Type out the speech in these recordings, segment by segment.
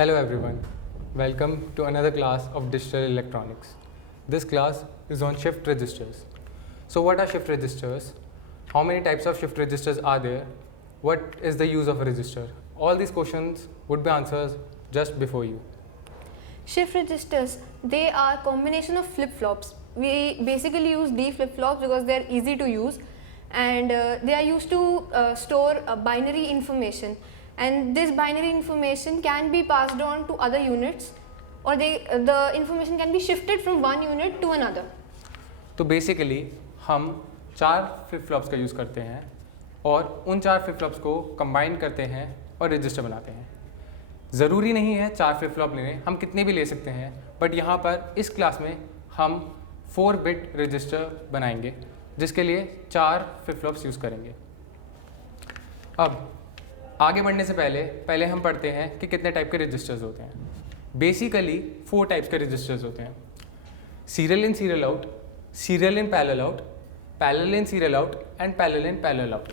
Hello everyone, welcome to another class of digital electronics. This class is on shift registers. So what are shift registers? How many types of shift registers are there? What is the use of a register? All these questions would be answered just before you. Shift registers, they are combination of flip-flops. We basically use D flip-flops because they are easy to use and they are used to store binary information, and this binary information can be passed on to other units, or the information can be shifted from one unit to another. तो basically हम 4 flip flops का use करते हैं और उन 4 flip flops को combine करते हैं और रजिस्टर बनाते हैं. ज़रूरी नहीं है 4 फ्लिप फ्लॉप लेने, हम कितने भी ले सकते हैं, बट यहाँ पर इस क्लास में हम 4 बिट रजिस्टर बनाएंगे जिसके लिए 4 फ्लिप फ्लॉप्स यूज़ करेंगे. अब आगे बढ़ने से पहले हम पढ़ते हैं कि कितने टाइप के रजिस्टर्स होते हैं. बेसिकली 4 टाइप्स के रजिस्टर्स होते हैं: serial in serial out, serial in parallel out, parallel in serial out and parallel in parallel out.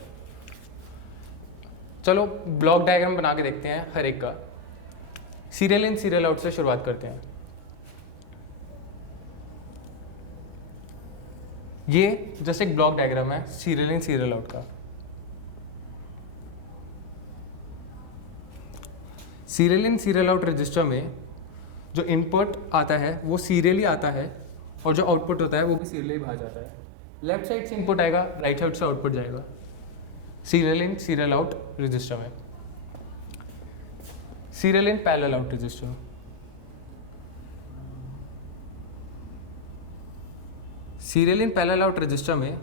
चलो ब्लॉक डायग्राम बना के देखते हैं हर एक का. सीरियल इन सीरियल आउट से शुरुआत करते हैं. ये जैसे एक ब्लॉक डायग्राम है सीरियल इन सीरियल आउट का. Serial in serial out register में जो इनपुट आता है वो सीरियली आता है और जो आउटपुट होता है वो भी सीरियली बाहर जाता है. लेफ्ट साइड से इनपुट आएगा, राइट साइड से आउटपुट जाएगा. Serial in serial out register में. Serial in parallel out register. Serial in parallel out register में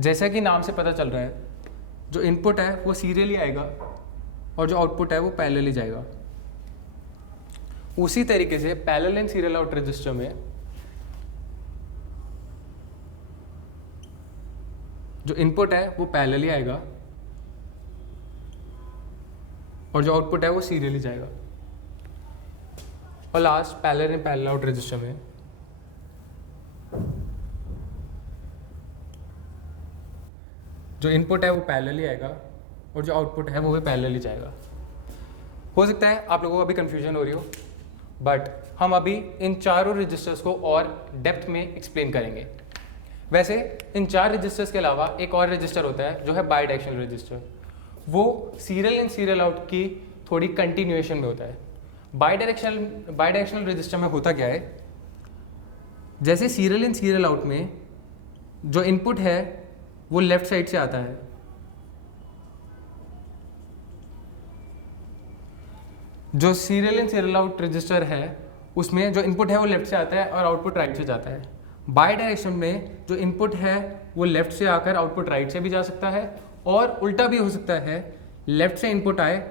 जैसा कि नाम से पता चल रहा है, जो इनपुट है वो सीरियली आएगा और जो आउटपुट है वो पैरेलली जाएगा. उसी तरीके से parallel in serial out register में जो इनपुट है वो पैरेलली आएगा और जो आउटपुट है वो सीरियली जाएगा. और last parallel in parallel out register में जो इनपुट है वो पैरेलली आएगा और जो आउटपुट है वो भी पैरेलली जाएगा. हो सकता है आप लोगों को अभी कन्फ्यूजन हो रही हो, बट हम अभी इन चारों रजिस्टर्स को और डेप्थ में एक्सप्लेन करेंगे. वैसे इन 4 रजिस्टर्स के अलावा एक और रजिस्टर होता है जो है बाई डायरेक्शनल रजिस्टर. वो सीरियल इन सीरियल आउट की थोड़ी कंटिन्यूएशन में होता है. बाई डायरेक्शनल रजिस्टर में होता क्या है, जैसे सीरियल इन सीरियल आउट में जो इनपुट है वो लेफ्ट साइड से आता है, जो serial in serial out register है उसमें जो इनपुट है वो लेफ्ट से आता है और आउटपुट राइट से जाता है. बाई डायरेक्शन में जो इनपुट है वो लेफ्ट से आकर आउटपुट राइट से भी जा सकता है और उल्टा भी हो सकता है, लेफ्ट से इनपुट आए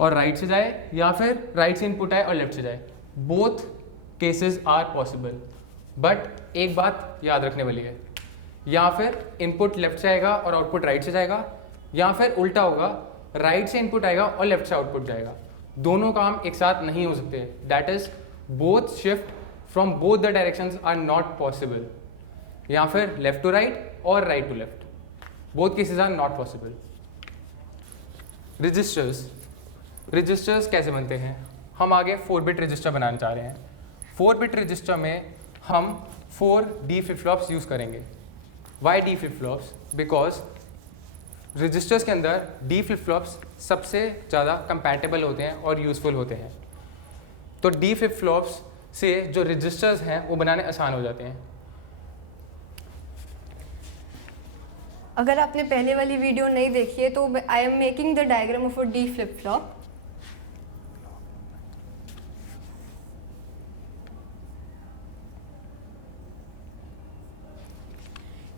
और राइट से जाए, या फिर राइट से इनपुट आए और लेफ्ट से जाए. Both cases are possible, but एक बात याद रखने वाली है, या फिर इनपुट लेफ्ट से आएगा और आउटपुट राइट से जाएगा, या फिर उल्टा होगा, राइट से इनपुट आएगा और लेफ्ट से आउटपुट जाएगा. दोनों काम एक साथ नहीं हो सकते. That is both shift from both the directions are not possible. या फिर लेफ्ट टू राइट और right to left, both cases are not possible. Registers कैसे बनते हैं? हम आगे 4 बिट रजिस्टर बनाना चाह रहे हैं. 4 बिट रजिस्टर में हम 4 डी फ्लिप फ्लॉप्स यूज़ करेंगे. Why D flip flops? Because registers के अंदर डी फ्लिप फ्लॉप्स सबसे ज़्यादा कंपैटिबल होते हैं और यूज़फुल होते हैं. तो डी फ्लिप फ्लॉप्स से जो रजिस्टर्स हैं वो बनाने आसान हो जाते हैं. अगर आपने पहले वाली वीडियो नहीं देखी है तो I am making the diagram of a D flip flop.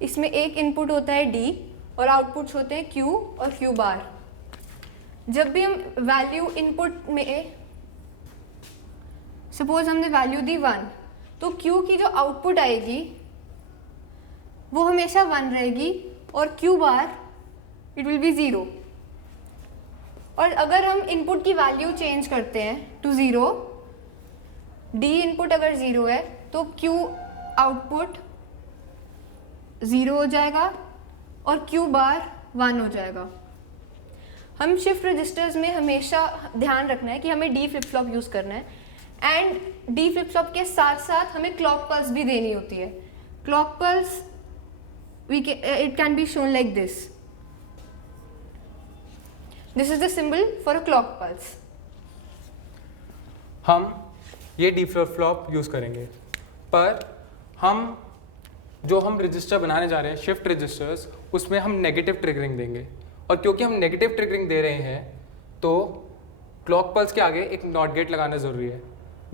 इसमें एक इनपुट होता है D और आउटपुट्स होते हैं Q और Q बार. जब भी हम वैल्यू इनपुट में, सपोज हमने वैल्यू दी 1, तो Q की जो आउटपुट आएगी वो हमेशा 1 रहेगी और Q bar it will be 0. और अगर हम इनपुट की वैल्यू चेंज करते हैं टू 0, D इनपुट अगर 0 है तो Q आउटपुट 0 हो जाएगा और Q बार 1 हो जाएगा. हम शिफ्ट रजिस्टर्स में हमेशा ध्यान रखना है कि हमें डी फ्लिप फ्लॉप यूज़ करना है, एंड डी फ्लिप फ्लॉप के साथ साथ हमें क्लॉक पल्स भी देनी होती है. Clock pulse it can be shown like this. This is the symbol for a clock pulse. हम ये डी फ्लिप फ्लॉप यूज़ करेंगे, पर हम रजिस्टर बनाने जा रहे हैं शिफ्ट रजिस्टर्स, उसमें हम नेगेटिव ट्रिगरिंग देंगे. और क्योंकि हम नेगेटिव ट्रिगरिंग दे रहे हैं तो क्लॉक पल्स के आगे एक नॉट गेट लगाना ज़रूरी है.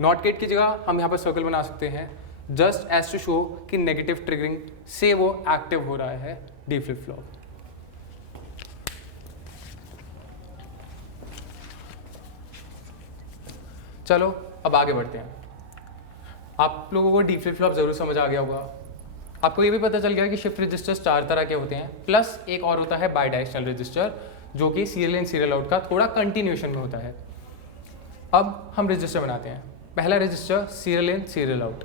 नॉट गेट की जगह हम यहाँ पर सर्कल बना सकते हैं, जस्ट एज टू शो कि नेगेटिव ट्रिगरिंग से वो एक्टिव हो रहा है डी फ्लिप फ्लॉप. चलो अब आगे बढ़ते हैं. आप लोगों को डी फ्लिप फ्लॉप जरूर समझ आ गया होगा. आपको ये भी पता चल गया कि शिफ्ट रजिस्टर्स 4 तरह के होते हैं, प्लस एक और होता है बाई डायरेक्शनल रजिस्टर, जो कि सीरियल इन सीरियल आउट का थोड़ा कंटिन्यूएशन में होता है. अब हम रजिस्टर बनाते हैं. पहला register serial in serial out.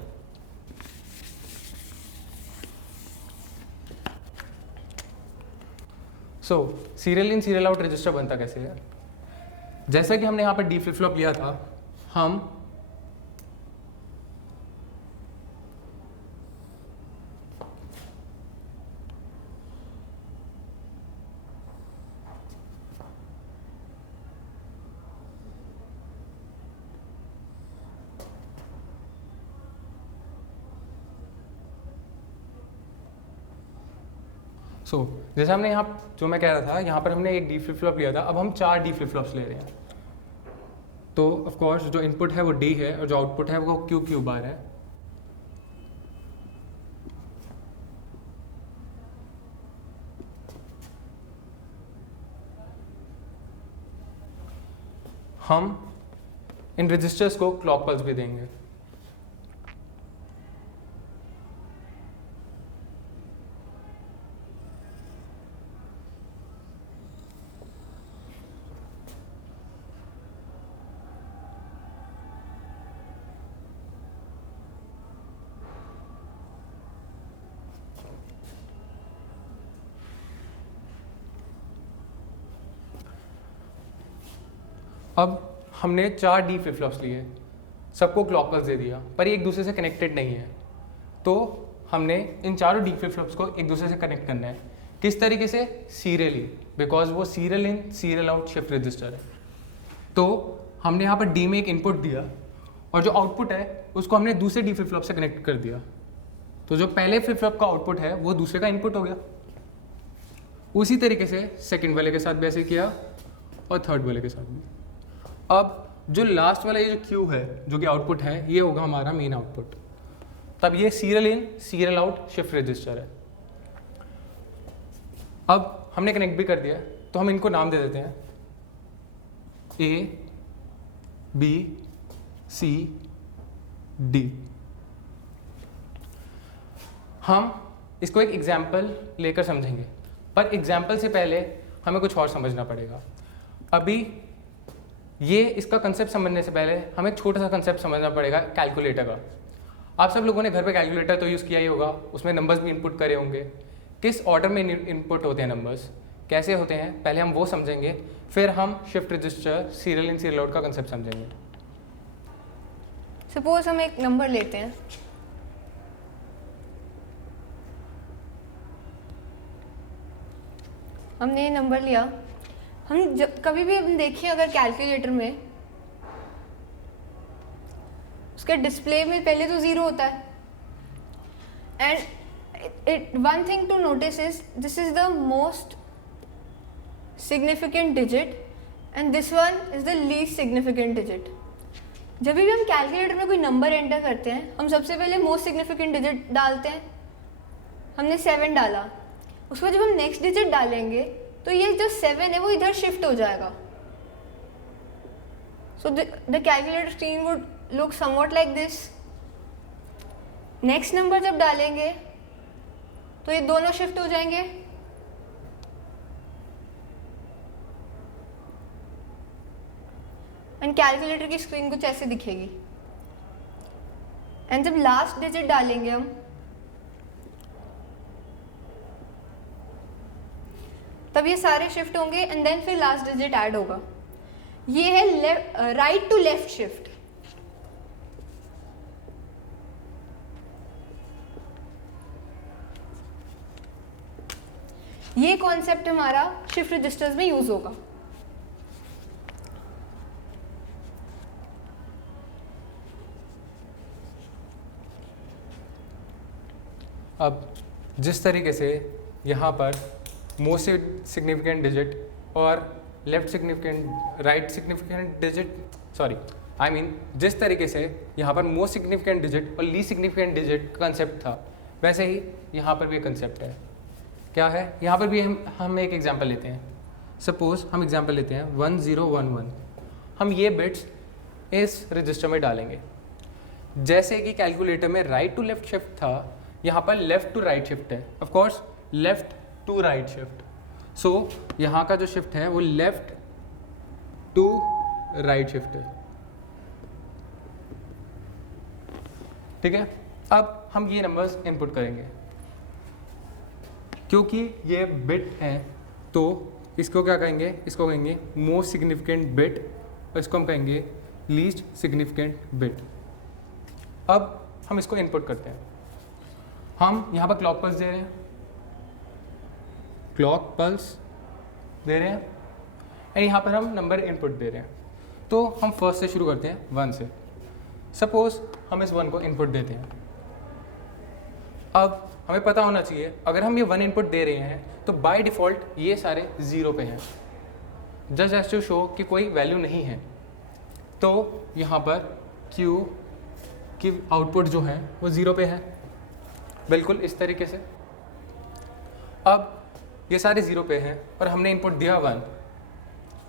Serial in serial out register बनता कैसे है? जैसा कि हमने यहाँ पर डी फ्लिप फ्लॉप लिया था, हम जैसे हमने यहाँ जो मैं कह रहा था, यहाँ पर हमने एक डी फ्लिप फ्लॉप लिया था, अब हम 4 डी फ्लिप फ्लॉप्स ले रहे हैं. तो ऑफ कोर्स जो इनपुट है वो डी है और जो आउटपुट है वो क्यू क्यू बार है. हम इन रजिस्टर्स को क्लॉक पल्स भी देंगे. अब हमने 4 डी फ्लिप फ्लॉप्स लिए, सबको क्लॉक पल्स दे दिया, पर ये एक दूसरे से कनेक्टेड नहीं है. तो हमने इन चारों डी फ्लिप फ्लॉप्स को एक दूसरे से कनेक्ट करना है. किस तरीके से? सीरियली, बिकॉज वो serial in serial out shift register है. तो हमने यहाँ पर डी में एक इनपुट दिया और जो आउटपुट है उसको हमने दूसरे डी फ्लिप फ्लॉप से कनेक्ट कर दिया. तो जो पहले फ्लिप फ्लॉप का आउटपुट है वो दूसरे का इनपुट हो गया. उसी तरीके से सेकंड वाले के साथ भी ऐसे किया और थर्ड वाले के साथ भी. अब जो लास्ट वाला ये जो क्यू है जो कि आउटपुट है, ये होगा हमारा मेन आउटपुट. तब ये serial in serial out shift register है. अब हमने कनेक्ट भी कर दिया, तो हम इनको नाम दे देते हैं ए, बी, सी, डी. हम इसको एक एग्जाम्पल लेकर समझेंगे, पर एग्जाम्पल से पहले हमें कुछ और समझना पड़ेगा. अभी ये इसका कंसेप्ट समझने से पहले हमें एक छोटा सा कंसेप्ट समझना पड़ेगा कैलकुलेटर का. आप सब लोगों ने घर पे कैलकुलेटर तो यूज़ किया ही होगा, उसमें नंबर्स भी इनपुट करे होंगे. किस ऑर्डर में इनपुट होते हैं नंबर्स, कैसे होते हैं, पहले हम वो समझेंगे, फिर हम shift register serial in serial out का कंसेप्ट समझेंगे. सपोज हम एक नंबर लेते हैं, हमने ये नंबर लिया. हम जब कभी भी हम देखिए अगर कैलकुलेटर में उसके डिस्प्ले में पहले तो 0 होता है. And one thing to notice is this is the most significant digit and this one is the least significant digit. जब भी हम कैलकुलेटर में कोई नंबर एंटर करते हैं, हम सबसे पहले मोस्ट सिग्निफिकेंट डिजिट डालते हैं. हमने 7 डाला, उसके बाद जब हम नेक्स्ट डिजिट डालेंगे तो ये जो 7 है वो इधर शिफ्ट हो जाएगा. So the calculator screen would look somewhat like this. Next number जब डालेंगे तो ये दोनों शिफ्ट हो जाएंगे. एंड कैलकुलेटर की स्क्रीन कुछ ऐसे दिखेगी. एंड जब लास्ट डिजिट डालेंगे हम तब ये सारे शिफ्ट होंगे एंड देन फिर लास्ट डिजिट ऐड होगा। ये है राइट टू लेफ्ट शिफ्ट। ये कॉन्सेप्ट हमारा शिफ्ट रजिस्टर्स में यूज होगा। अब जिस तरीके से यहाँ पर मोस्ट सिग्निफिकेंट डिजिट और left significant right significant digit जिस तरीके से यहाँ पर मोस्ट सिग्निफिकेंट डिजिट और लीस्ट सिग्निफिकेंट डिजिट कंसेप्ट था, वैसे ही यहाँ पर भी कंसेप्ट है। क्या है? यहाँ पर भी हम एक एग्जांपल लेते हैं। सपोज हम एग्जांपल लेते हैं 1011। हम ये बिट्स इस रजिस्टर में डालेंगे। जैसे कि कैलकुलेटर में राइट टू लेफ्ट शिफ्ट था, यहाँ पर लेफ्ट टू राइट शिफ्ट है। Of course left to right shift. So यहाँ का जो शिफ्ट है वो लेफ्ट टू राइट शिफ्ट है। ठीक है, अब हम ये नंबर्स इनपुट करेंगे। क्योंकि ये बिट है तो इसको क्या कहेंगे? इसको कहेंगे मोस्ट सिग्निफिकेंट बिट और इसको हम कहेंगे लीस्ट सिग्निफिकेंट बिट। अब हम इसको इनपुट करते हैं। हम यहाँ पर क्लॉक पल्स दे रहे हैं, क्लॉक पल्स दे रहे हैं एंड यहाँ पर हम नंबर इनपुट दे रहे हैं। तो हम फर्स्ट से शुरू करते हैं 1 से। सपोज हम इस 1 को इनपुट देते हैं। अब हमें पता होना चाहिए अगर हम ये 1 इनपुट दे रहे हैं तो बाय डिफ़ॉल्ट ये सारे 0 पे हैं, जस्ट एज टू शो कि कोई वैल्यू नहीं है। तो यहाँ पर Q की आउटपुट जो है वो 0 पे है, बिल्कुल इस तरीके से। अब ये सारे 0 पे हैं और हमने इनपुट दिया 1।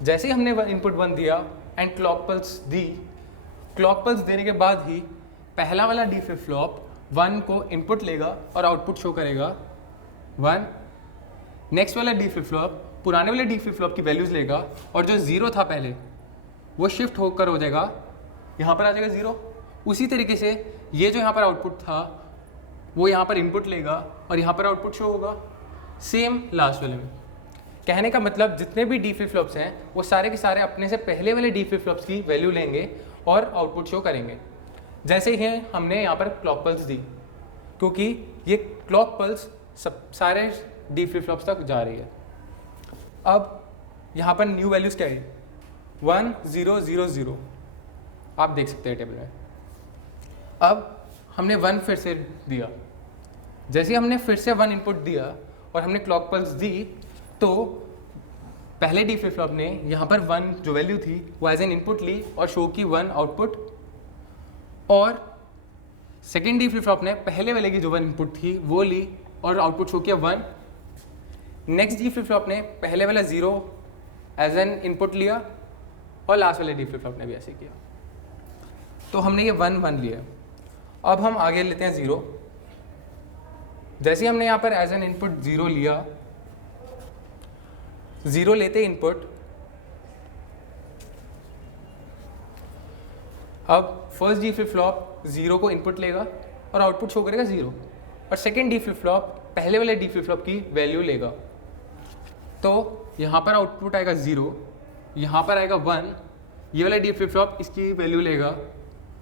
जैसे ही हमने इनपुट 1 दिया and clock pulse the, clock pulse देने के बाद ही पहला वाला डी फ्लिप फ्लॉप 1 को इनपुट लेगा और आउटपुट शो करेगा 1। नेक्स्ट वाला डी फ्लिप फ्लॉप पुराने वाले डी फ्लिप फ्लॉप की वैल्यूज़ लेगा और जो 0 था पहले वो शिफ्ट होकर हो जाएगा, यहाँ पर आ जाएगा 0। उसी तरीके से ये जो यहाँ पर आउटपुट था वो यहाँ पर इनपुट लेगा और यहाँ पर आउटपुट शो होगा, सेम लास्ट वाले में। कहने का मतलब जितने भी डी फ्लिप फ्लॉप्स हैं वो सारे के सारे अपने से पहले वाले डी फ्लिप फ्लॉप्स की वैल्यू लेंगे और आउटपुट शो करेंगे। जैसे ही हमने यहाँ पर क्लॉक पल्स दी, क्योंकि ये क्लॉक पल्स सब सारे डी फ्लिप फ्लॉप्स तक जा रही है। अब यहाँ पर न्यू वैल्यूज़ क्या है? 1 0 0 0, आप देख सकते हैं टेबल में। अब हमने 1 फिर से दिया। जैसे ही हमने फिर से 1 इनपुट दिया और हमने क्लॉक पल्स दी तो पहले डी फ्लिप फ्लॉप ने यहाँ पर 1 जो वैल्यू थी वो एज एन इनपुट ली और शो की 1 आउटपुट, और सेकेंड डी फ्लिप फ्लॉप ने पहले वाले की जो 1 इनपुट थी वो ली और आउटपुट शो किया 1। नेक्स्ट डी फ्लिप फ्लॉप ने पहले वाला 0 एज एन इनपुट लिया और लास्ट वाले डी फ्लिप फ्लॉप ने भी ऐसे किया। तो हमने ये 1 1 लिया। अब हम आगे लेते हैं 0। जैसे हमने यहाँ पर एज एन इनपुट 0 लिया, 0 लेते इनपुट, अब फर्स्ट डी फ्लिप फ्लॉप 0 को इनपुट लेगा और आउटपुट शो करेगा 0, और सेकेंड डी फ्लिप फ्लॉप पहले वाले डी फ्लिप फ्लॉप की वैल्यू लेगा। तो यहाँ पर आउटपुट आएगा 0, यहाँ पर आएगा 1, ये वाला डी फ्लिप फ्लॉप इसकी वैल्यू लेगा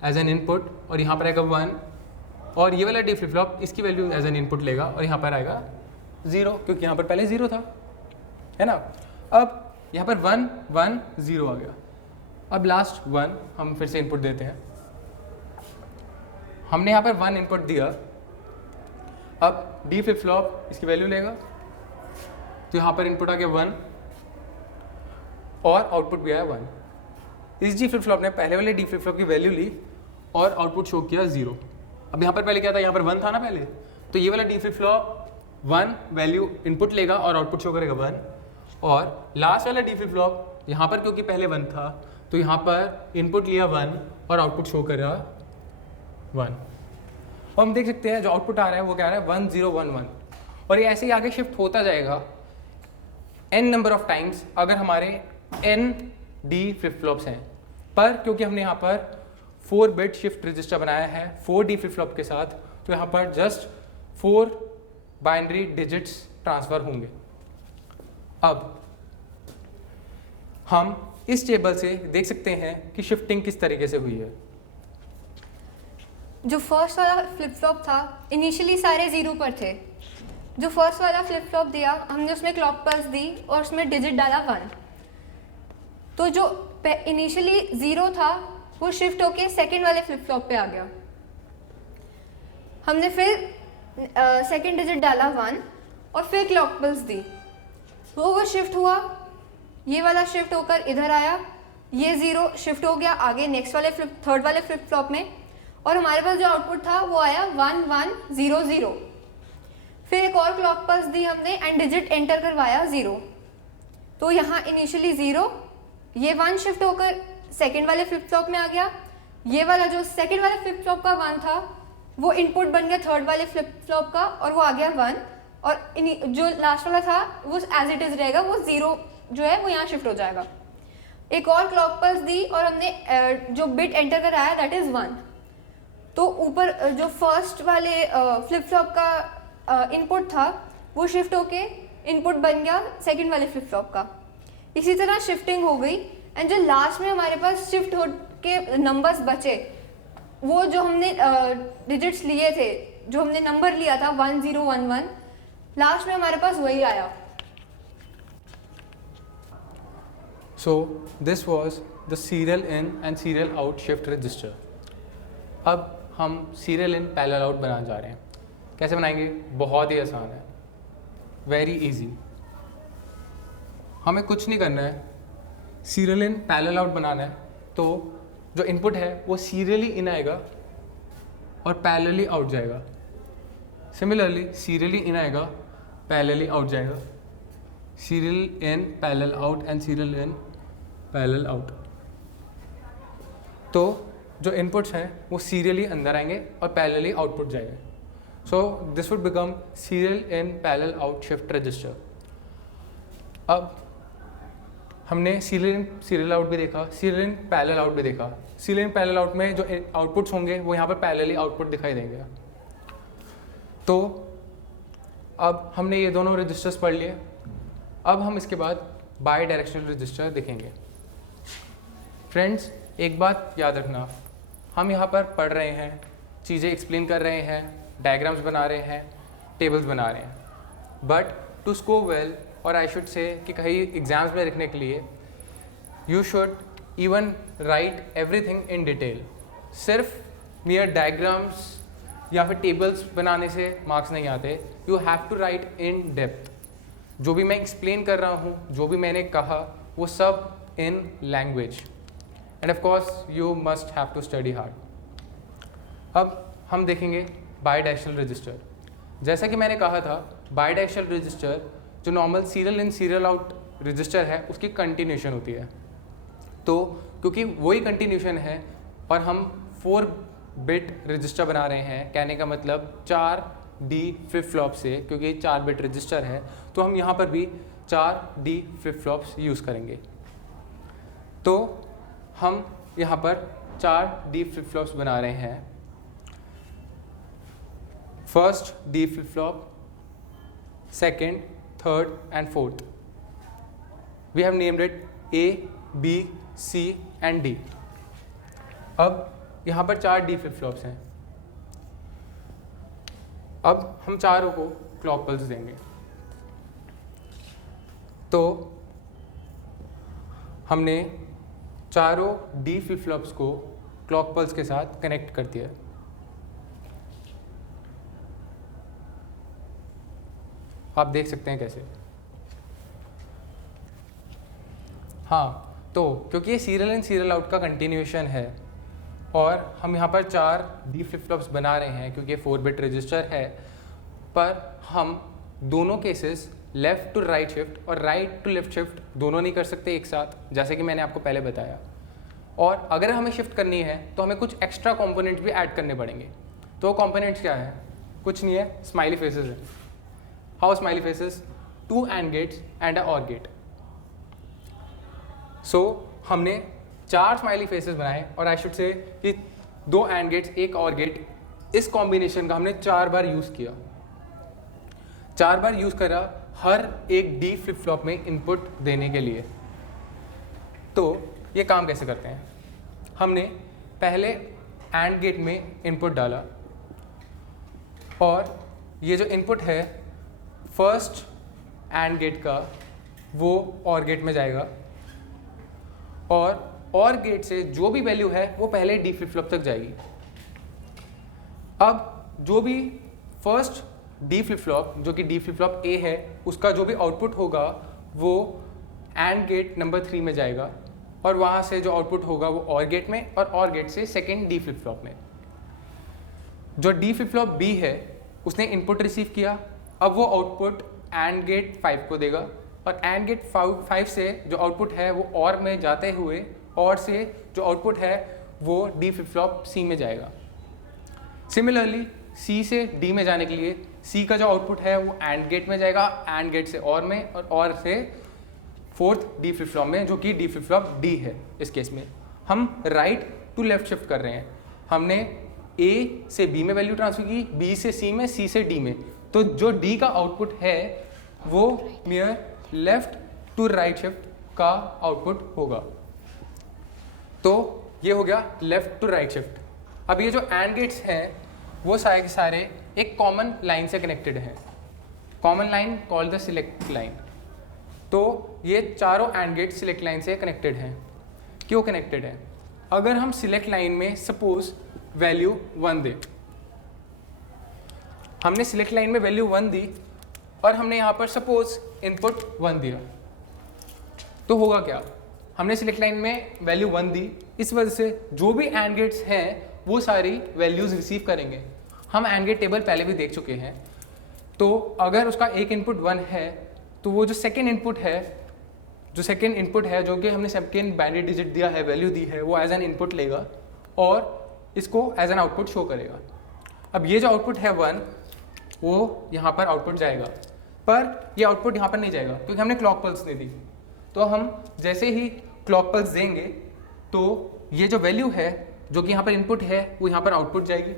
एज एन इनपुट और यहाँ पर आएगा 1, और ये वाला डी फ्लिप फ्लॉप इसकी वैल्यू एज एन इनपुट लेगा और यहाँ पर आएगा 0, क्योंकि यहाँ पर पहले 0 था, है ना। अब यहाँ पर 1 1 0 आ गया। अब लास्ट 1 हम फिर से इनपुट देते हैं। हमने यहाँ पर 1 इनपुट दिया। अब डी फ्लिप फ्लॉप इसकी वैल्यू लेगा, तो यहाँ पर इनपुट आ गया 1 और आउटपुट भी आया 1। इस डी फ्लिप फ्लॉप ने पहले वाले डी फ्लिप फ्लॉप की वैल्यू ली और आउटपुट शो किया 0। अब यहाँ पर पहले क्या था? यहाँ पर 1 था ना पहले, तो ये वाला D flip flop 1 value input लेगा और आउटपुट शो करेगा 1, और लास्ट वाला डी फ्लिप फ्लॉप यहाँ पर क्योंकि पहले 1 था तो यहाँ पर इनपुट लिया 1 और आउटपुट शो कर रहा 1। और हम देख सकते हैं जो आउटपुट आ रहा है वो क्या आ रहा है? 1 0 1 1, और ये ऐसे ही आगे शिफ्ट होता जाएगा n नंबर ऑफ टाइम्स अगर हमारे n डी फ्लिप फ्लॉप्स हैं। पर क्योंकि हमने यहाँ पर 4 बिट शिफ्ट रजिस्टर बनाया है 4 डी फ्लिप फ्लॉप के साथ, तो यहाँ पर जस्ट 4 बाइनरी डिजिट्स ट्रांसफ़र होंगे। अब हम इस टेबल से देख सकते हैं कि शिफ्टिंग किस तरीके से हुई है। जो फर्स्ट वाला फ्लिप फ्लॉप था इनिशियली सारे ज़ीरो पर थे। जो फर्स्ट वाला फ्लिप फ्लॉप दिया हमने उसमें क्लॉक पल्स दी और उसमें डिजिट डाला 1। तो जो इनिशियली ज़ीरो था वो शिफ्ट होके सेकंड वाले फ्लिप फ्लॉप पे आ गया। हमने फिर सेकंड डिजिट डाला 1 और फिर क्लॉक पल्स दी, वो शिफ्ट हुआ, ये वाला शिफ्ट होकर इधर आया, ये ज़ीरो शिफ्ट हो गया आगे नेक्स्ट वाले थर्ड वाले फ्लिप फ्लॉप में, और हमारे पास जो आउटपुट था वो आया 1 1 0 0। फिर एक और क्लॉक पल्स दी हमने एंड डिजिट एंटर करवाया 0। तो यहाँ इनिशियली 0, ये 1 शिफ्ट होकर सेकंड वाले फ्लिप फ्लॉप में आ गया, ये वाला जो सेकंड वाले फ्लिप फ्लॉप का 1 था वो इनपुट बन गया थर्ड वाले फ्लिप फ्लॉप का और वो आ गया 1, और जो लास्ट वाला था वो एज इट इज़ रहेगा, वो 0 जो है वो यहाँ शिफ्ट हो जाएगा। एक और क्लॉक पल्स दी और हमने जो बिट एंटर कराया दैट इज़ 1। तो ऊपर जो फर्स्ट वाले फ्लिप फ्लॉप का इनपुट था वो शिफ्ट होके इनपुट बन गया सेकंड वाले फ्लिप फ्लॉप का। इसी तरह शिफ्टिंग हो गई एंड जो लास्ट में हमारे पास शिफ्ट हो के नंबर्स बचे, वो जो हमने डिजिट्स लिए थे, जो हमने नंबर लिया था 1 0 1 1, लास्ट में हमारे पास वही आया। So this was the serial in and serial out shift register. अब हम serial in parallel out बनाने जा रहे हैं। कैसे बनाएंगे? बहुत ही आसान है, वेरी इजी। हमें कुछ नहीं करना है, serial in parallel out बनाना है। तो जो इनपुट है वो सीरियली इन आएगा और पैरेलली आउट जाएगा। सिमिलरली सीरियली इन आएगा, पैरेलली आउट जाएगा, serial in parallel out and serial in parallel out. तो जो इनपुट्स हैं वो सीरियली अंदर आएंगे और पैरेलली आउटपुट जाएंगे। So this would become serial in parallel out shift register. अब हमने सीरियल इन सीरियल आउट भी देखा, सीरियल इन पैरेलल आउट भी देखा। सीरियल इन पैरेलल आउट में जो आउटपुट्स होंगे वो यहाँ पर पैरेलली आउटपुट दिखाई देंगे। तो अब हमने ये दोनों रजिस्टर्स पढ़ लिए। अब हम इसके बाद बाई डायरेक्शनल रजिस्टर देखेंगे। फ्रेंड्स, एक बात याद रखना, हम यहाँ पर पढ़ रहे हैं, चीज़ें एक्सप्लेन कर रहे हैं, डायग्राम्स बना रहे हैं, टेबल्स बना रहे हैं, बट टू स्कोर वेल, और आई शुड से कि कहीं एग्जाम्स में लिखने के लिए, you should even right everything in detail. सिर्फ मियर डायग्राम्स या फिर टेबल्स बनाने से मार्क्स नहीं आते, you have to write in depth. जो भी मैं एक्सप्लेन कर रहा हूँ, जो भी मैंने कहा, वो सब in language, and of course you must have to study hard. अब हम देखेंगे बाई डायरेक्शनल रजिस्टर। जैसा कि मैंने कहा था, बाई डायरेक्शनल रजिस्टर जो normal serial in serial out register है उसकी कंटिन्यूशन होती है। तो क्योंकि वही कंटिन्यूशन है और हम 4 बिट रजिस्टर बना रहे हैं, कहने का मतलब 4D फ्लिप फ्लॉप से, क्योंकि 4 बिट रजिस्टर है तो हम यहाँ पर भी 4D फ्लिप फ्लॉप्स यूज़ करेंगे। तो हम यहाँ पर 4D फ्लिप फ्लॉप्स बना रहे हैं। First D flip flop, second, third and fourth. We have named it A, B, C and D। अब यहाँ पर 4D फ्लिप फ्लॉप्स हैं। अब हम चारों को क्लॉक पल्स देंगे। तो हमने चारों D फ्लिप फ्लॉप्स को क्लॉक पल्स के साथ कनेक्ट कर दिया। आप देख सकते हैं कैसे। हाँ, तो क्योंकि ये सीरियल इन सीरियल आउट का कंटिन्यूएशन है और हम यहाँ पर 4D फ्लिप फ्लॉप्स बना रहे हैं क्योंकि ये 4 बिट रजिस्टर है, पर हम दोनों cases left to right shift और राइट टू लेफ़्ट शिफ्ट दोनों नहीं कर सकते एक साथ, जैसे कि मैंने आपको पहले बताया। और अगर हमें शिफ्ट करनी है तो हमें कुछ एक्स्ट्रा कंपोनेंट्स भी ऐड करने पड़ेंगे। तो कंपोनेंट्स क्या है? कुछ नहीं है, स्माइली फेसेस है। How smiley faces? 2 AND gates and a OR gate. So हमने 4 स्माइली फेसेस बनाए और आई शुड से कि 2 AND गेट्स, 1 OR गेट, इस कॉम्बिनेशन का हमने 4 बार यूज़ किया। 4 बार यूज़ करा, हर एक डी फ्लिप फ्लॉप में इनपुट देने के लिए। तो ये काम कैसे करते हैं, हमने पहले एंड गेट में इनपुट डाला और ये जो इनपुट है फर्स्ट एंड गेट का वो और गेट में जाएगा और गेट से जो भी वैल्यू है वो पहले डी फ्लिप फ्लॉप तक जाएगी। अब जो भी फर्स्ट डी फ्लिप फ्लॉप जो कि डी फ्लिप फ्लॉप ए है उसका जो भी आउटपुट होगा वो एंड गेट नंबर 3 में जाएगा और वहाँ से जो आउटपुट होगा वो और गेट में और गेट से सेकेंड डी फ्लिप फ्लॉप में। जो डी फ्लिप फ्लॉप बी है उसने इनपुट रिसीव किया, अब वो आउटपुट एंड गेट 5 को देगा और एंड गेट 5 से जो आउटपुट है वो और में जाते हुए और से जो आउटपुट है वो डी फ्लिप फ्लॉप सी में जाएगा। सिमिलरली सी से डी में जाने के लिए सी का जो आउटपुट है वो एंड गेट में जाएगा, एंड गेट से और में और से फोर्थ डी फ्लिप फ्लॉप में जो कि डी फ्लिप फ्लॉप डी है। इस केस में हम राइट टू लेफ्ट शिफ्ट कर रहे हैं, हमने ए से बी में वैल्यू ट्रांसफर की, बी से सी में, सी से डी में। तो जो डी का आउटपुट है वो नियर लेफ्ट टू राइट शिफ्ट का आउटपुट होगा। तो ये हो गया लेफ्ट टू राइट शिफ्ट। अब ये जो एंड गेट्स हैं वो सारे के सारे एक कॉमन लाइन से कनेक्टेड हैं, common line called the select line. तो ये चारों एंड गेट सिलेक्ट लाइन से कनेक्टेड हैं। क्यों कनेक्टेड है, अगर हम सिलेक्ट लाइन में सपोज वैल्यू 1 दें, हमने सिलेक्ट लाइन में वैल्यू 1 दी और हमने यहाँ पर सपोज इनपुट 1 दिया, तो होगा क्या, हमने सिलेक्ट लाइन में वैल्यू 1 दी, इस वजह से जो भी एंड गेट्स हैं वो सारी वैल्यूज़ रिसीव करेंगे। हम एंड गेट टेबल पहले भी देख चुके हैं। तो अगर उसका एक इनपुट 1 है तो वो जो सेकेंड इनपुट है जो कि हमने सेकेंड बाइनरी डिजिट दिया है, वैल्यू दी है, वो एज एन इनपुट लेगा और इसको एज एन आउटपुट शो करेगा। अब ये जो आउटपुट है 1 वो यहाँ पर आउटपुट जाएगा, पर ये आउटपुट यहाँ पर नहीं जाएगा क्योंकि हमने क्लॉक पल्स दे दी। तो हम जैसे ही क्लॉक पल्स देंगे तो ये जो वैल्यू है जो कि यहाँ पर इनपुट है वो यहाँ पर आउटपुट जाएगी।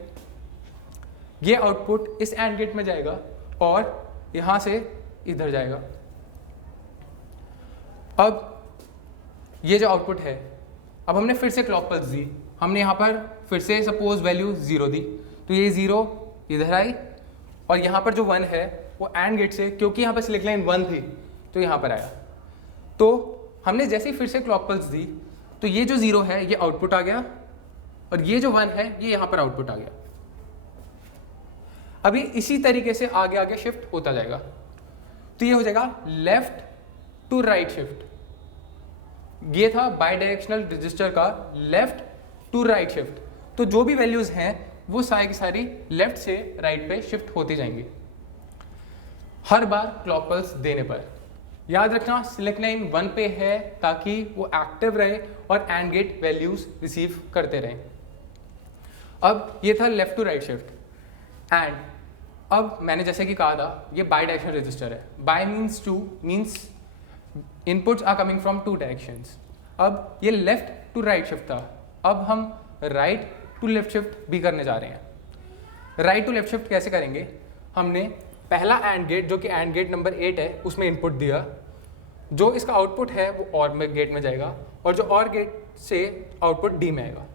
ये आउटपुट इस एंड गेट में जाएगा और यहाँ से इधर जाएगा। अब ये जो आउटपुट है, अब हमने फिर से क्लॉक पल्स दी, हमने यहाँ पर फिर से सपोज वैल्यू 0 दी, तो ये 0 इधर आई और यहाँ पर जो 1 है वो एंड गेट से, क्योंकि यहाँ पर सिलेक्ट लाइन 1 थी तो यहाँ पर आया। तो हमने जैसे ही फिर से क्लॉक पल्स दी तो ये जो 0 है ये आउटपुट आ गया और ये जो 1 है ये यहाँ पर आउटपुट आ गया। अभी इसी तरीके से आगे आगे शिफ्ट होता जाएगा। तो ये हो जाएगा लेफ्ट टू राइट शिफ्ट। ये था बाई डायरेक्शनल रजिस्टर का लेफ्ट टू राइट शिफ्ट। तो जो भी वैल्यूज हैं वो सारी की सारी लेफ्ट से राइट पे शिफ्ट होती जाएंगी हर बार क्लॉक पल्स देने पर। याद रखना सिलेक्ट लाइन 1 पे है ताकि वो एक्टिव रहे और एंड गेट वैल्यूज रिसीव करते रहें। अब ये था left to right shift. And अब मैंने जैसे कि कहा था ये बाई डायरेक्शनल रजिस्टर है। Bi means two, means inputs are coming from 2 directions. अब ये लेफ्ट टू राइट शिफ्ट था, अब हम राइट टू लेफ्ट शिफ्ट भी करने जा रहे हैं। राइट टू लेफ्ट शिफ्ट कैसे करेंगे, हमने पहला एंड गेट जो कि एंड गेट नंबर 8 है उसमें इनपुट दिया, जो इसका आउटपुट है वो और गेट में जाएगा और जो और गेट से आउटपुट डी में आएगा।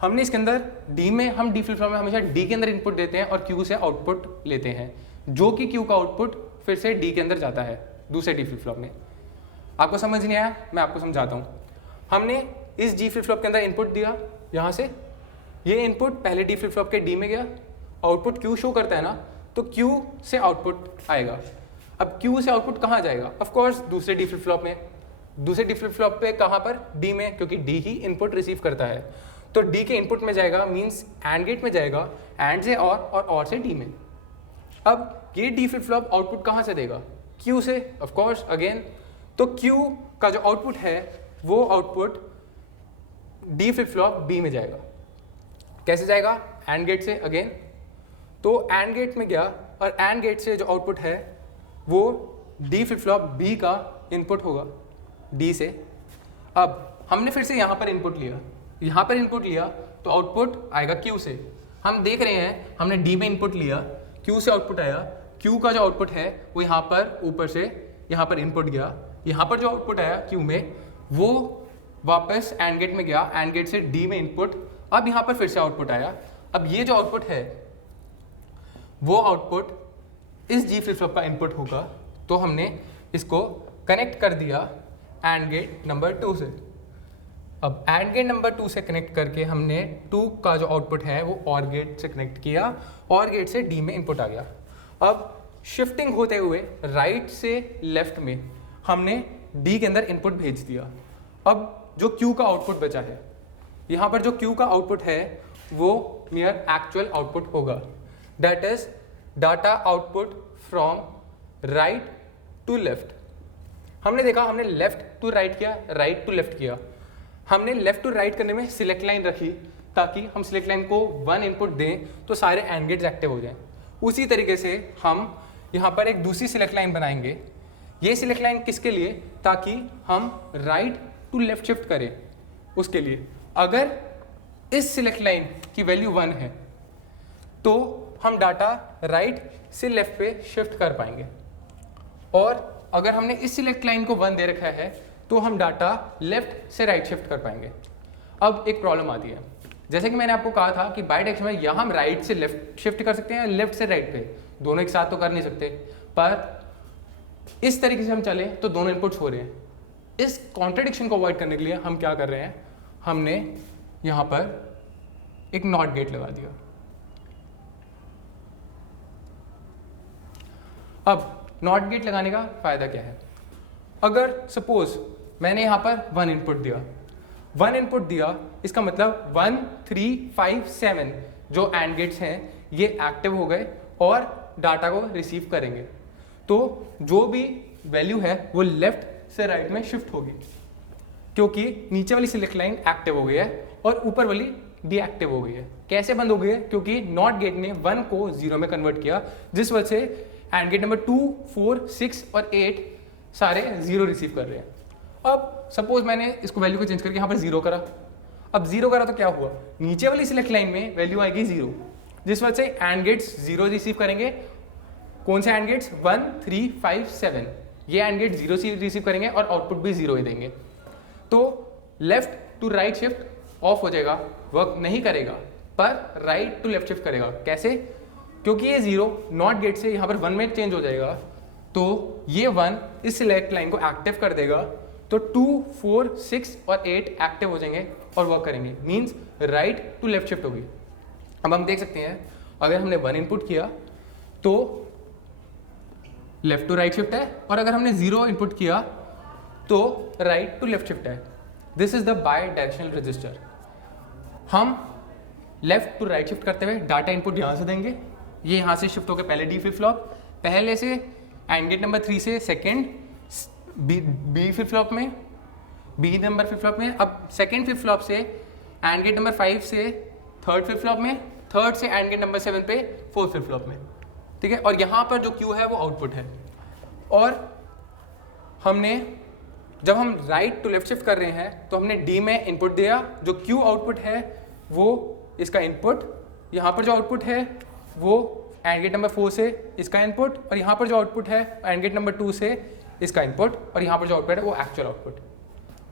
हमने इसके अंदर डी में, हम डी फ्लिप फ्लॉप में हमेशा डी के अंदर इनपुट देते हैं और क्यू से आउटपुट लेते हैं, जो कि क्यू का आउटपुट फिर से डी के अंदर जाता है दूसरे डी फ्लिप फ्लॉप में। आपको समझ नहीं आया, मैं आपको समझाता हूँ। हमने इस डी फ्लिप फ्लॉप के अंदर इनपुट दिया, यहाँ से ये इनपुट पहले डी फ्लिप फ्लॉप के डी में गया, आउटपुट क्यू शो करता है ना, तो क्यू से आउटपुट आएगा। अब क्यू से आउटपुट कहाँ जाएगा, ऑफ कोर्स दूसरे डी फ्लिप फ्लॉप में। दूसरे डी फ्लिप फ्लॉप पे कहाँ पर, डी में, क्योंकि डी ही इनपुट रिसीव करता है। तो डी के इनपुट में जाएगा, मीन्स एंड गेट में जाएगा, एंड से और से डी में। अब ये डी फ्लिप फ्लॉप आउटपुट कहाँ से देगा, क्यू से, ऑफ कोर्स अगेन। तो क्यू का जो आउटपुट है वो output D flip flop B में जाएगा। कैसे जाएगा, एंड गेट से अगेन। तो एंड गेट में गया और एंड गेट से जो आउटपुट है वो डी फ्लिप फ्लॉप बी का इनपुट होगा, डी से। अब हमने फिर से यहाँ पर इनपुट लिया, तो आउटपुट आएगा क्यू से। हम देख रहे हैं हमने डी में इनपुट लिया, क्यू से आउटपुट आया, Q का जो आउटपुट है वो यहाँ पर ऊपर से यहाँ पर इनपुट गया, यहाँ पर जो आउटपुट आया Q में वो वापस एंड गेट में गया, एंड गेट से D में इनपुट, अब यहाँ पर फिर से आउटपुट आया। अब ये जो आउटपुट है वो आउटपुट इस G फ्लिप फ्लॉप का इनपुट होगा, तो हमने इसको कनेक्ट कर दिया एंड गेट नंबर 2 से। अब एंड गेट नंबर 2 से कनेक्ट करके हमने 2 का जो आउटपुट है वो OR गेट से कनेक्ट किया, OR गेट से D में इनपुट आ गया। अब शिफ्टिंग होते हुए राइट से लेफ्ट में हमने D के अंदर इनपुट भेज दिया। अब जो Q का आउटपुट बचा है, यहाँ पर जो Q का आउटपुट है वो मेरा एक्चुअल आउटपुट होगा, that is data output from right to left. हमने देखा हमने लेफ्ट टू राइट किया, राइट टू लेफ्ट किया। हमने लेफ्ट टू राइट करने में सिलेक्ट लाइन रखी ताकि हम सिलेक्ट लाइन को 1 इनपुट दें तो सारे एंड गेट्स एक्टिव हो जाएं। उसी तरीके से हम यहाँ पर एक दूसरी सिलेक्ट लाइन बनाएंगे। ये सिलेक्ट लाइन किसके लिए? ताकि हम राइट टू लेफ्ट शिफ्ट करें। उसके लिए अगर इस सिलेक्ट लाइन की वैल्यू 1 है तो हम डाटा राइट से लेफ्ट पे शिफ्ट कर पाएंगे, और अगर हमने इस सिलेक्ट लाइन को 1 दे रखा है तो हम डाटा लेफ्ट से राइट शिफ्ट कर पाएंगे। अब एक प्रॉब्लम आती है, जैसे कि मैंने आपको कहा था कि बाय डायरेक्शन में यहाँ हम राइट से लेफ्ट शिफ्ट कर सकते हैं, लेफ्ट से राइट पे, दोनों एक साथ तो कर नहीं सकते, पर इस तरीके से हम चले तो दोनों इनपुट्स हो रहे हैं। इस कॉन्ट्रडिक्शन को अवॉइड करने के लिए हम क्या कर रहे हैं, हमने यहाँ पर एक नॉट गेट लगा दिया। अब नॉट गेट लगाने का फायदा क्या है? अगर सपोज मैंने यहाँ पर 1 इनपुट दिया, इसका मतलब 1 3 5 7 जो एंड गेट्स हैं ये एक्टिव हो गए और डाटा को रिसीव करेंगे, तो जो भी वैल्यू है वो लेफ्ट से राइट में शिफ्ट होगी, क्योंकि नीचे वाली सिलेक्ट लाइन एक्टिव हो गई है और ऊपर वाली डीएक्टिव हो गई है। कैसे बंद हो गई है? क्योंकि नॉट गेट ने 1 को 0 में कन्वर्ट किया, जिस वजह से एंड गेट नंबर 2 4 6 और 8 सारे 0 रिसीव कर रहे हैं। अब सपोज मैंने इसको वैल्यू को चेंज करके यहाँ पर 0 करा। अब 0 करा तो क्या हुआ, नीचे वाली सिलेक्ट लाइन में वैल्यू आएगी 0, जिस वजह से एंड गेट्स 0 रिसीव करेंगे। कौन से एंड गेट्स? 1 3 5 7, ये एंड गेट 0 रिसीव करेंगे और आउटपुट भी 0 ही देंगे। तो left to right shift off हो जाएगा, वर्क नहीं करेगा, पर राइट टू लेफ्ट शिफ्ट करेगा। कैसे? क्योंकि ये 0 नॉट गेट से यहाँ पर 1 में चेंज हो जाएगा, तो ये 1 इस सिलेक्ट लाइन को एक्टिव कर देगा, तो 2 4 6 और 8 एक्टिव हो जाएंगे और वर्क करेंगे, means right to left shift होगी। अब हम देख सकते हैं अगर हमने 1 इनपुट किया तो लेफ्ट टू राइट शिफ्ट है, और अगर हमने 0 इनपुट किया तो राइट टू लेफ्ट शिफ्ट है। This is the bi directional register. हम लेफ्ट टू राइट शिफ्ट करते हुए डाटा इनपुट यहाँ से देंगे, ये यहाँ से शिफ्ट होकर पहले डी फ्लिप फ्लॉप, पहले से एंड गेट नंबर 3 से सेकेंड बी फ्लिप फ्लॉप में, बी नंबर फ्लिप फ्लॉप में, अब सेकेंड फ्लिप फ्लॉप से एंड गेट नंबर 5 से थर्ड फ्लिप फ्लॉप में, थर्ड से एंड गेट नंबर 7 पे फोर्थ फ्लिप फ्लॉप में, ठीक है। और यहाँ पर जो क्यू है वो आउटपुट है, और हमने जब हम राइट टू लेफ्ट शिफ्ट कर रहे हैं तो हमने डी में इनपुट दिया, जो क्यू आउटपुट है वो इसका इनपुट, यहाँ पर जो आउटपुट है वो एंड गेट नंबर 4 से इसका इनपुट, और यहाँ पर जो आउटपुट है एंड गेट नंबर 2 से इसका इनपुट, और यहाँ पर जो आउटपुट है वो एक्चुअल आउटपुट।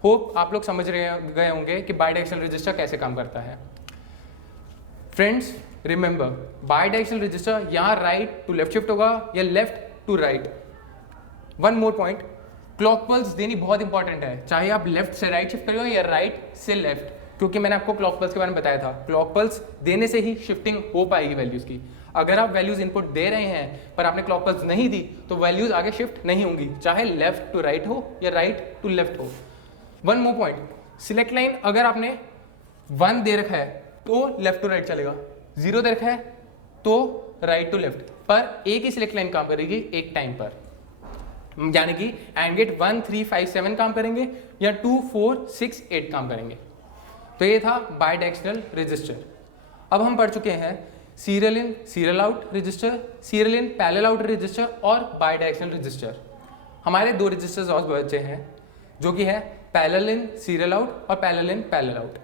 होप आप लोग समझ गए होंगे कि बाय डायरेक्शनल रजिस्टर कैसे काम करता है। Friends remember, bi directional register यहाँ राइट टू लेफ्ट शिफ्ट होगा या left to right. One more point, clock pulse देनी बहुत इंपॉर्टेंट है, चाहे आप लेफ्ट से राइट शिफ्ट करो या राइट से लेफ्ट, क्योंकि मैंने आपको क्लॉक पल्स के बारे में बताया था। क्लॉक पल्स देने से ही शिफ्टिंग हो पाएगी वैल्यूज़ की। अगर आप वैल्यूज़ इनपुट दे रहे हैं पर आपने क्लॉक पल्स नहीं दी तो वैल्यूज़ आगे शिफ्ट नहीं होंगी, चाहे लेफ्ट टू राइट हो या राइट टू लेफ्ट हो। One more point, select line अगर आपने 1 दे रखा है तो लेफ्ट टू राइट चलेगा, 0 दे रखा है तो राइट टू लेफ्ट, पर एक ही सिलेक्ट लाइन काम करेगी एक टाइम पर, यानी कि एंड गेट 1 3 5 7 काम करेंगे या 2 4 6 8 काम करेंगे। तो ये था बाय डायरेक्शनल रजिस्टर। अब हम पढ़ चुके हैं serial in serial out register, serial in parallel out register और बाय डायरेक्शनल रजिस्टर। हमारे 2 रजिस्टर्स और बचे हैं जो कि है पैरेलल इन सीरियल आउट और पैरेलल इन पैरेलल आउट।